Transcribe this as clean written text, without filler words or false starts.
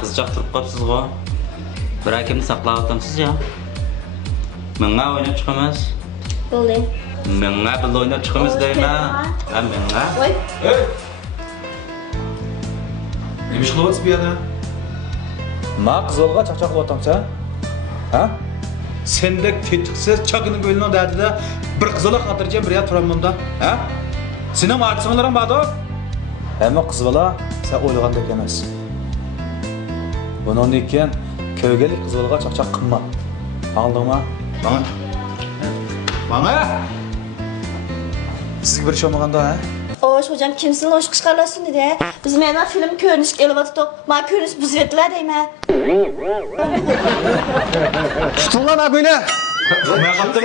Kızcaq turib qapsızğa. Bir hakimni saqlab atamsız ya. Menga oynab chiqamiz. Bo'ldi. Menga birga oynab chiqamiz deyman. Ha, menga. Voy. Nima ish qilyapsiz bu yerda? Ma qizilga chaqchaqlab otamsan? Ha? Sendek tetiksiz çakının gölünün derdinde bir kızıla hatırlayacağım bir yer turamında. Ha? Senin artısınların bağda? Hamma qiz bola sen o'ylagandek emas. Bundan keyin köygelik qiz bolaga chaqchaq qilma. Anladingmi? Bana. Bana. Sizga bir ish olmaganda, ha? Oş hocam kimsin hoş kışkarlasın dedi. Biz mena film körünüş elevatı ma körünüş buzvetler deyme. Tutun lan ha böyle. Ne yaptın?